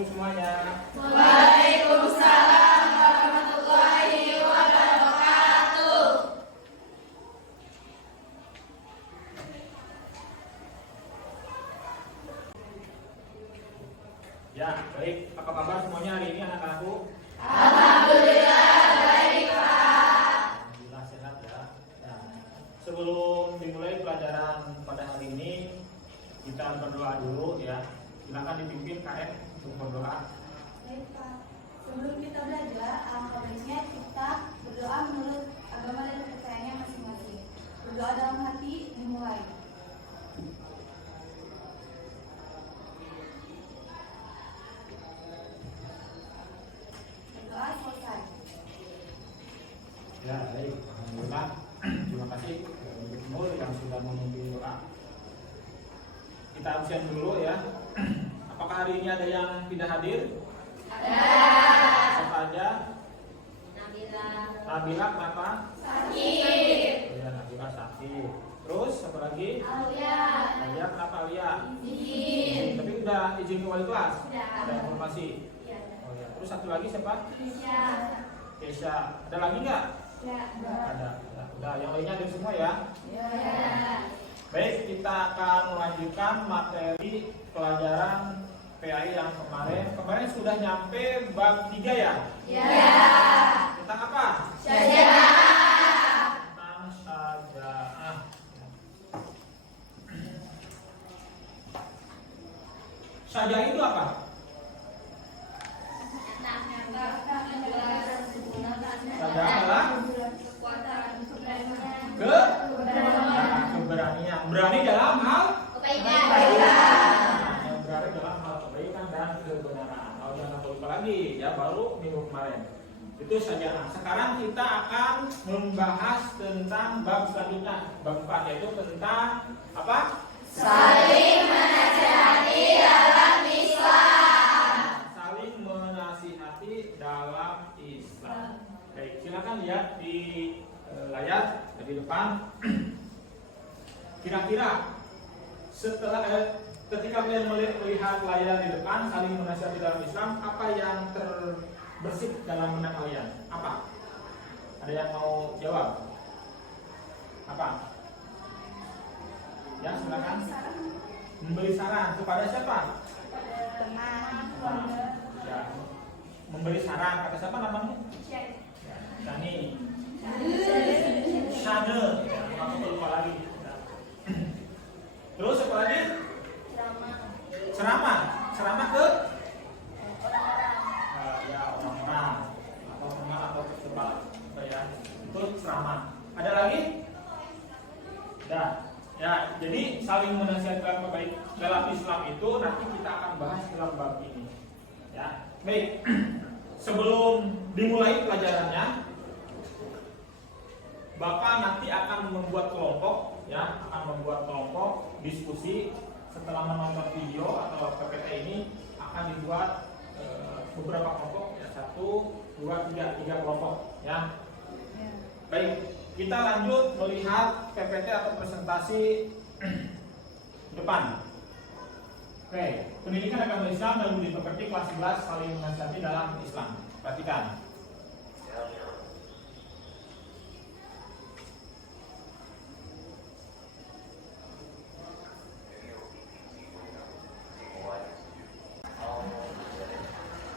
Assalamualaikum semuanya. Waalaikumsalam warahmatullahi wabarakatuh. Ya, baik. Apa kabar semuanya hari ini anak-anakku? Alhamdulillah baik, Pak. Alhamdulillah sehat ya. Ya. Sebelum dimulai pelajaran pada hari ini, kita berdoa dulu ya. Silakan dipimpin KM untuk berdoa. Baik, Pak. Sebelum kita belajar, alangkah baiknya kita berdoa menurut agama dan kepercayaannya masing-masing. Berdoa dalam hati dimulai. Berdoa selesai. Ya, baik. Alhamdulillah. Terima kasih untuk Nur yang sudah memimpin doa. Kita absen dulu ya. Apakah hari ini ada yang tidak hadir? Ada. Siapa aja? Nabila. Nabila kenapa? Sakit. Ya, Nabila sakit. Terus apa lagi? Alia. Alia kenapa Alia? Izin. Tapi udah izin ke wali kelas? Sudah. Ada informasi? Iya. Oh ya. Terus satu lagi siapa? Kisya. Kesha. Ada lagi nggak? Ya, Ada. Udah. Yang lainnya ada semua ya? Ya. Baik, kita akan melanjutkan materi pelajaran PAI yang kemarin. Kemarin sudah nyampe bab 3 ya? Ya. Tentang apa? Syajaah. Tentang syajaah. Syajaah itu apa? Syajaah adalah keberanian. Berani dalam hal Kebaikan. yang berani dalam hal kebaikan dan kebenaran. Kalau jangan lupa lagi ya, baru minggu kemarin. Itu saja. Sekarang kita akan membahas tentang bab selanjutnya, bab 4, yaitu tentang apa? Saling menasihati dalam Islam. Saling menasihati dalam Islam. Baik, silakan lihat di layar di depan. Kira-kira setelah ketika kalian melihat layar di depan saling menasihati dalam Islam, apa yang terbersit dalam benak kalian? Apa? Ada yang mau jawab? Apa? Ya, silakan. Memberi saran kepada siapa? teman, Nah, keluarga. ya. Memberi saran kata siapa namanya? Cek. Shani. Shane. Ya, aku lupa lagi. Terus apa lagi? Ceramah. Ceramah ke ya orang-orang atau teman atau tempat apa ya, itu ceramah. Ada lagi? Ya, ya. Jadi saling menasihatkan baik dalam Islam itu nanti kita akan bahas dalam bab ini. Ya, baik. Sebelum dimulai pelajarannya, Bapak nanti akan membuat kelompok, ya, akan membuat kelompok diskusi. Setelah menonton video atau PPT ini akan dibuat beberapa kelompok, ya, 1, 2, 3 kelompok, ya. Baik, kita lanjut melihat PPT atau presentasi depan. Oke, pendidikan agama Islam dan budi pekerti kelas 11 saling menasihati dalam Islam. Perhatikan.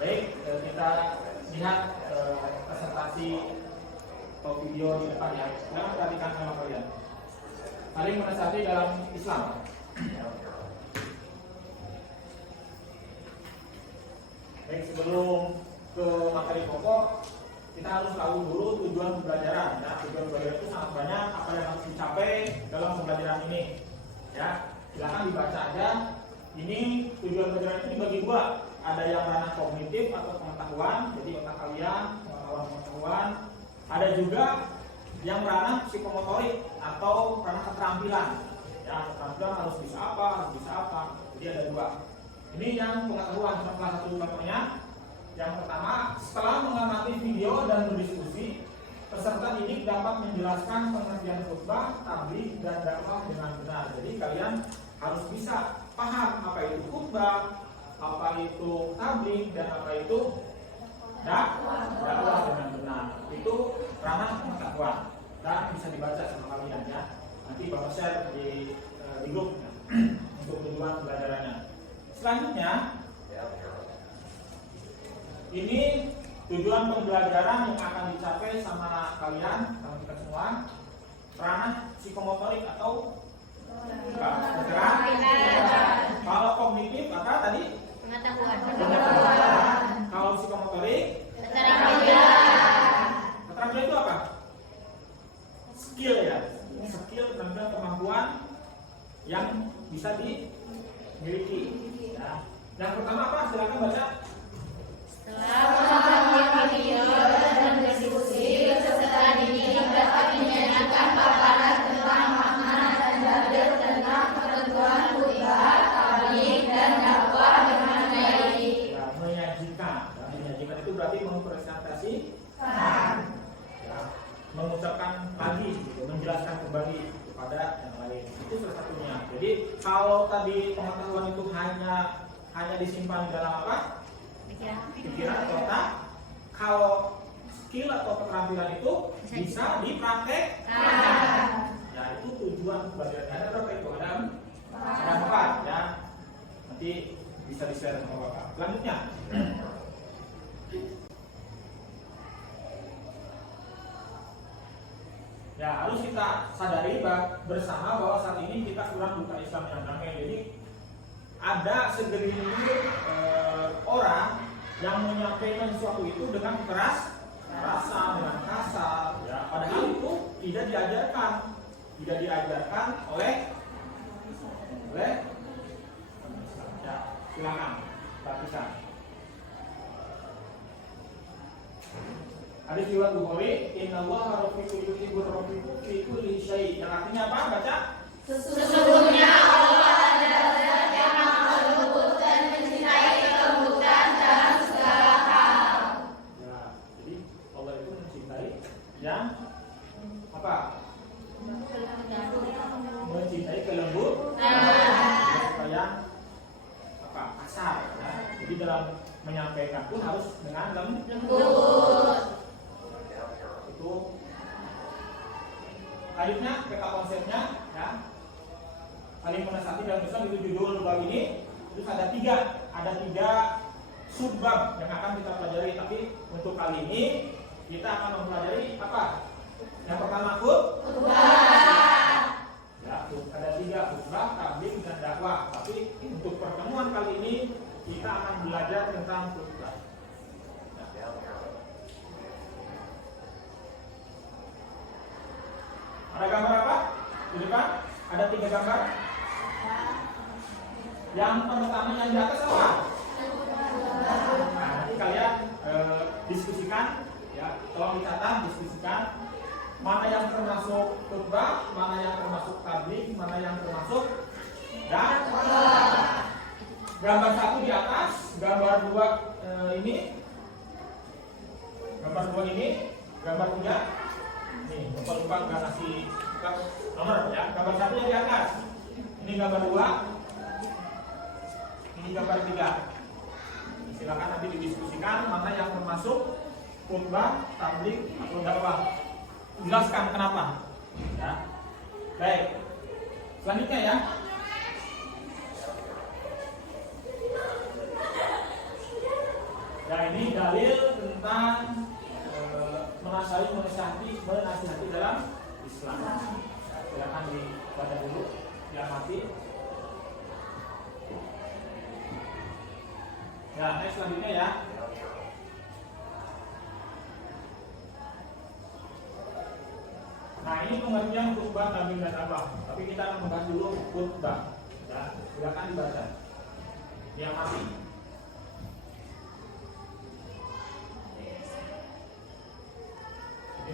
Baik, kita lihat presentasi atau video di depan ya. Silakan perhatikan sama kalian. Saling menasihati dalam Islam. Baik, sebelum ke materi pokok, kita harus tahu dulu tujuan pembelajaran. Nah, tujuan pembelajaran itu sangat banyak. Apa yang harus dicapai dalam pembelajaran ini? Ya, silakan dibaca aja. Ini tujuan pembelajaran itu dibagi dua. Ada yang ranah kognitif atau pengetahuan, jadi otak kalian, pengetahuan. Ada juga yang ranah psikomotorik atau ranah keterampilan. Ya, keterampilan harus bisa apa, harus bisa apa. Jadi ada dua. Ini yang pengetahuan. Salah satu contohnya. Yang pertama, setelah mengamati video dan berdiskusi, peserta didik dapat menjelaskan pengertian khutbah, tabligh, dan dakwah dengan benar. Jadi kalian harus bisa paham apa itu khutbah, apa itu tabligh, dan apa itu dakwah dengan benar. Itu ranah pengetahuan dan bisa dibaca sama kalian ya. Nanti Bapak share di grup ya, untuk tujuan pembelajarannya. Selanjutnya, ini tujuan pembelajaran yang akan dicapai sama kalian, sama kita semua, ranah psikomotorik atau keterampilan. Kalau kognitif apa tadi? Pengetahuan. Kalau psikomotorik, Keterampilan. keterampilan itu apa? Skill ya, skill, keterampilan, kemampuan yang bisa dimiliki. Ya. Yang pertama apa? Silakan baca. Setelah menonton video dan diskusi, peserta didik dapat menyajikan paparan tentang makna dan dalil tentang ketentuan khutbah, tabligh, dan dakwah dengan baik. Ya, menyajikan. Ya, menyajikan itu berarti mempresentasi, ya, mengucapkan lagi, gitu, menjelaskan kembali kepada yang lain. Itu salah satunya. Jadi kalau tadi pengetahuan itu hanya disimpan di dalam apa? Pikiran atau otak. Kalau skill atau keterampilan itu bisa dipraktekkan. Ya, itu tujuan pembelajaran. Ada berapa itu? Ada 4 ya. Nanti bisa di-share sama Bapak. Selanjutnya, ya harus kita sadari bersama bahwa saat ini kita kurang duta Islam yang damai. Jadi ada segelintir orang yang menyampaikan sesuatu itu dengan keras, dengan kasar, ya. Padahal itu tidak diajarkan oleh ya, silakan perhatikan. Hadis riwayat Bukhari, innallaha rafiqun yuhibbur rafiqa fi kulli syai'. Yang artinya apa? Baca. Sesungguhnya Allah adalah zat yang maha lembut dan mencintai kelembutan dalam segala hal. Ya, jadi Allah itu mencintai yang apa? Mencintai kelembutan, supaya apa? Kasar. Ya. Jadi dalam menyampaikan pun harus dengan lembut. Itu hadisnya, peta konsepnya, ya. Saling menasihati dalam Islam, itu judul bab ini. Terus ada tiga subbab yang akan kita pelajari. Tapi untuk kali ini kita akan mempelajari apa? Yang pertama khutbah. Ya, ada 3, khutbah, tabligh, dan dakwah. Tapi untuk pertemuan kali ini kita akan belajar tentang khutbah. Ada gambar apa? Di depan ada 3 gambar. Yang pertama yang di atas apa? Nah, nanti kalian diskusikan, ya. Tolong dicatat, diskusikan mana yang termasuk khutbah, mana yang termasuk tabligh, mana yang termasuk dakwah. Gambar 1 di atas, gambar 2 ini, gambar 2 ini, gambar 3. Nih, lupa nggak ngasih nomor ya. Gambar 1 yang di atas. Ini gambar 2. Ini gambar 3. Silakan nanti didiskusikan mana yang termasuk khutbah, tabligh, atau dakwah. Jelaskan kenapa. Ya. Baik. Selanjutnya ya. Ya, ini dalil tentang menasihati dalam Islam. Silakan dibaca dulu, diamati. Ya, next selanjutnya ya. Nah, ini pengertian khutbah, tabligh, dan dakwah. Tapi kita akan membahas dulu khutbah. Ya, silakan dibaca, diamati.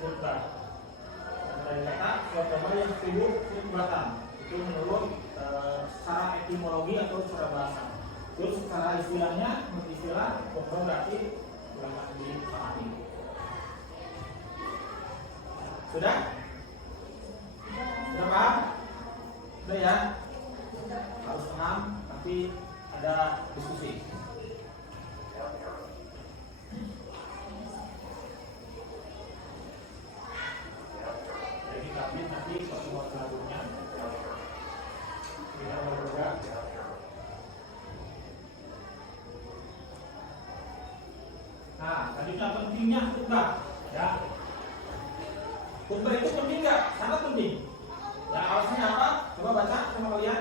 Khutbah dari kata khutbah yang disebut khutbatan, itu menurut secara etimologi atau secara bahasa. Terus secara istilahnya, menurut istilah khutbah berarti silakan dipahami. Sudah? Sudah paham? Sudah ya? Harus paham, tapi ada diskusi. selanjutnya. Kita berdoa. Nah, selanjutnya pentingnya khutbah, ya. Khutbah itu penting nggak? Sangat penting. Ya, alasannya apa? Coba baca sama kalian.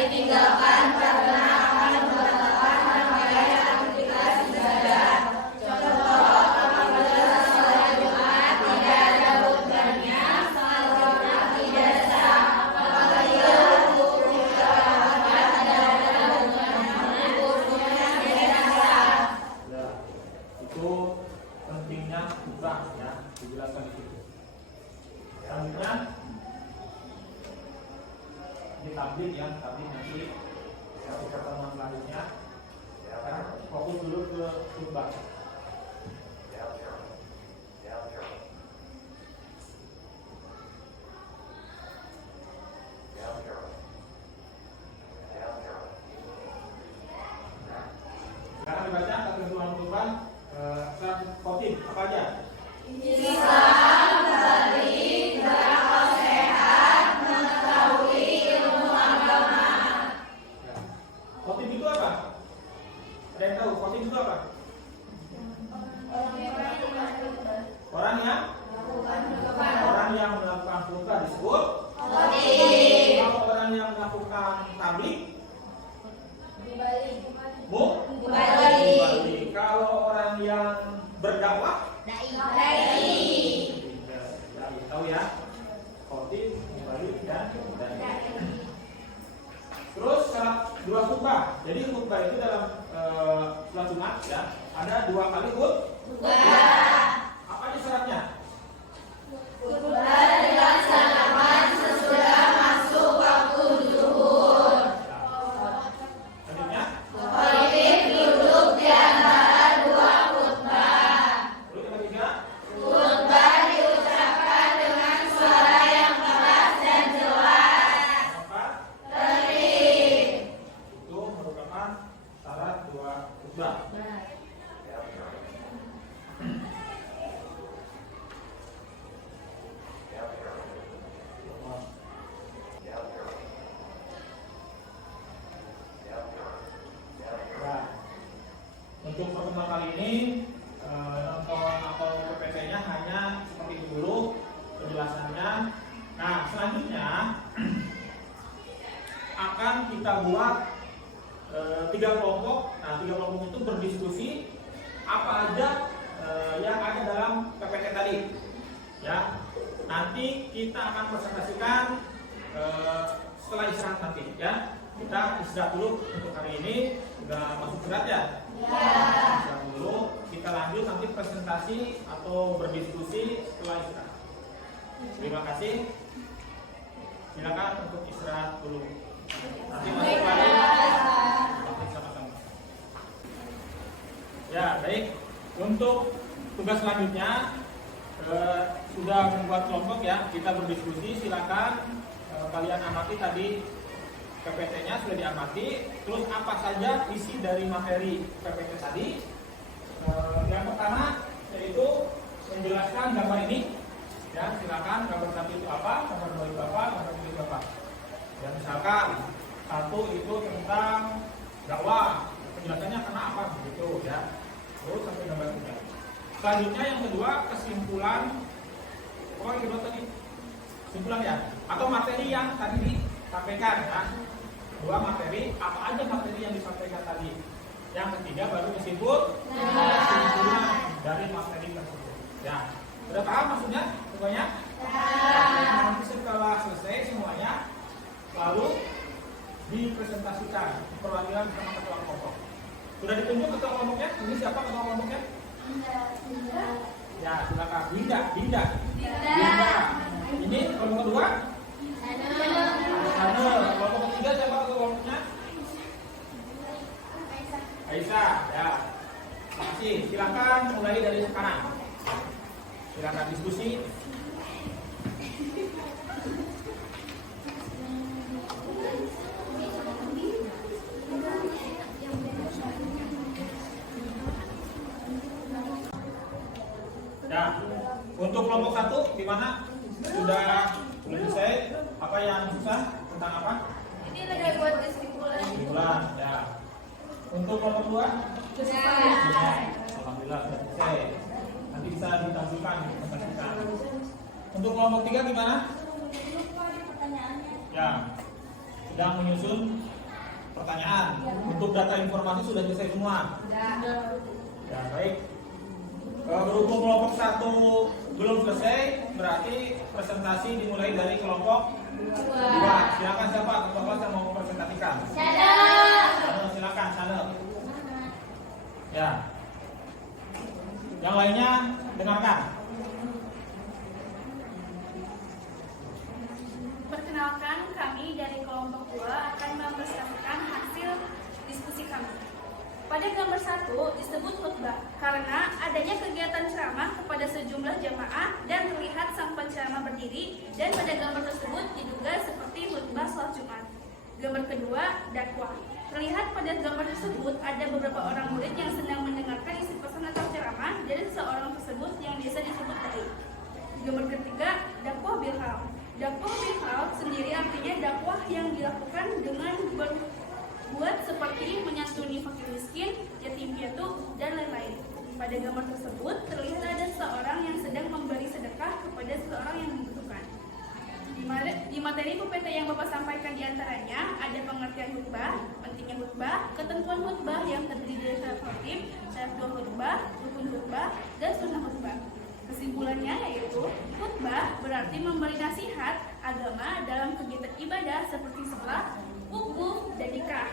Ditinggalkan karena akan membatalkan rangkaian aktivitas ibadah. Contoh, apabila salat Jumat tidak ada khutbahnya, salat tidak sah. Apabila hukum kerabat tidak ada khutbahnya, hukumnya tidak sah. Ya, itu pentingnya khutbah, ya, dijelaskan di situ. Selanjutnya ini tablik ya, tapi nanti satu pertemuan selanjutnya akan fokus dulu ke khutbah. Sekarang dibaca ketentuan khutbah surat khotib apa aja? Islam, balik, berakal sehat, mengetahui ilmu agama. Ya. Khotib itu apa? Ada yang tahu khotib itu apa? Orang yang melakukan khutbah disebut khotib. Kalau orang yang melakukan tablik mubalik. Kalau orang yang berdakwah dai. Tahu ya? Khotib, mubalik dan dai. Terus syarat dua khutbah. Jadi khutbah itu dalam sholat Jumat ya, ada 2 kali khutbah. Apa aja syaratnya? Khutbah dilaksanakan sesudah masuk waktu zuhur. Selanjutnya, Khatib duduk di antara 2 khutbah. terus yang ketiga, Khutbah diucapkan dengan suara yang keras dan jelas. yang keempat, Tertib. itu merupakan syarat 2 khutbah. Nah, untuk pertemuan kali ini nonton atau PPT-nya hanya seperti itu dulu penjelasannya. Nah, selanjutnya akan kita buat 3 kelompok. Nah, 3 kelompok itu berdiskusi apa aja yang ada dalam PPT tadi. Ya, nanti kita akan presentasikan setelah istirahat nanti. Ya, kita istirahat dulu untuk hari ini. Sudah masuk berat ya? Istirahat dulu. Kita lanjut nanti presentasi atau berdiskusi setelah istirahat. Terima kasih. Silakan untuk istirahat dulu. Nanti masuk lagi. Sama-sama. Ya, baik. Untuk tugas selanjutnya sudah membuat kelompok ya. Kita berdiskusi. Silakan kalian amati tadi PPT-nya sudah diamati. Terus apa saja isi dari materi PPT tadi? Yang pertama yaitu menjelaskan gambar ini. Ya, silakan gambar 1 itu apa, gambar 2 itu apa, gambar 3 itu apa. Ya, misalkan 1 itu tentang dakwah, penjelasannya kenapa begitu ya. Terus sampai gambar 3. Selanjutnya yang kedua kesimpulan. Apa yang kedua tadi? Kesimpulan ya, atau materi yang tadi disampaikan ya. 2 materi, apa aja materi yang disampaikan tadi. Yang ketiga baru kesimpulan dari materi tersebut. Ya, sudah paham maksudnya semuanya? Nanti setelah selesai semuanya, lalu dipresentasikan perwakilan sama ketua kelompok. Sudah ditunjuk ketua kelompoknya? Ini siapa ketua kelompoknya? Ya, silakan. Dinda. Ini kelompok kedua? Kelompok ketiga siapa kelompoknya? Aisyah. Ya. Terima kasih. Silakan mulai dari sekarang. Silakan diskusi. bagaimana? Sudah selesai? Apa yang susah? Tentang apa? Ini lagi buat kesimpulan. Kesimpulan, ya. Untuk kelompok 2? Selesai. Alhamdulillah sudah selesai. Nanti bisa ditampilkan, dipresentasikan. Untuk kelompok 3 gimana? Ya, sedang menyusun pertanyaan. Untuk data informasi sudah selesai semua. Ya, baik. Berhubung kelompok 1 belum selesai, berarti presentasi dimulai dari kelompok 2. Silakan siapa ketua kelas yang mau mempresentasikan? Silakan, sana. Ya. Yang lainnya dengarkan. Perkenalkan, kami dari kelompok 2 akan mempresentasikan hasil diskusi kami. Pada gambar 1 disebut khutbah karena adanya kegiatan ceramah kepada sejumlah jamaah dan terlihat sang penceramah berdiri, dan pada gambar tersebut diduga seperti khutbah sholat Jumat. Gambar kedua, dakwah. Terlihat pada gambar tersebut ada beberapa orang murid yang sedang mendengarkan isi pesan atau ceramah dari seseorang tersebut yang biasa disebut dai. Gambar ketiga, dakwah bilhal. Dakwah bilhal sendiri artinya dakwah yang dilakukan dengan berbuat seperti menyantuni fakir miskin, yatim piatu, dan lain-lain. Pada gambar tersebut terlihat ada seorang yang sedang memberi sedekah kepada seseorang yang membutuhkan. Di materi PPT yang Bapak sampaikan diantaranya ada pengertian khutbah, pentingnya khutbah, ketentuan khutbah yang terdiri dari syarat khotib, syarat dua khutbah, rukun khutbah, dan sunnah khutbah. Kesimpulannya yaitu khutbah berarti memberi nasihat agama dalam kegiatan ibadah seperti sholat, wukuf, dan nikah.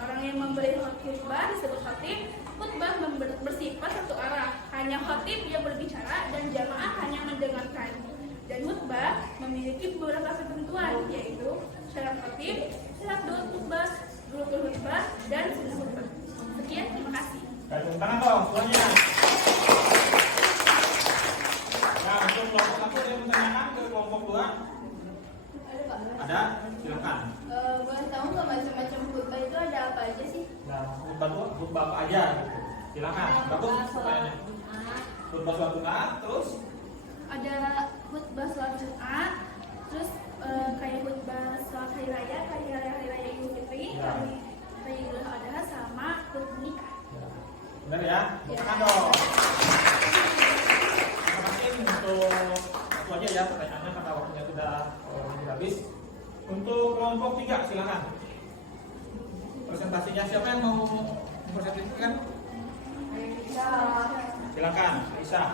Orang yang memberi khutbah disebut khotib. Khutbah bersifat satu arah, hanya khotib yang berbicara dan jamaah hanya mendengarkan. Dan khutbah memiliki beberapa ketentuan, yaitu syarat khotib, syarat dua khutbah, rukun khutbah, dan sunnah khutbah. Sekian, terima kasih. Tepuk tangan dong semuanya. Nah, untuk kelompok 1 ada yang menanyakan ke kelompok 2? Ada? Silakan. Boleh tahu nggak macam-macam khutbah itu ada apa aja sih? Nah, khutbah apa aja gitu. Silakan. Bagus pertanyaannya. Khutbah sholat Jumat, terus Ada khutbah sholat Jumat, terus kayak khutbah sholat hari raya, hari raya Idul Fitri, Ya. hari raya Idul Adha, sama khutbah nikah. benar ya? Bukan dong. Terima kasih untuk itu aja ya pertanyaannya karena waktunya sudah habis. Untuk kelompok 3 silakan. Presentasinya siapa yang mau mempresentasikan? Silakan, Aisyah.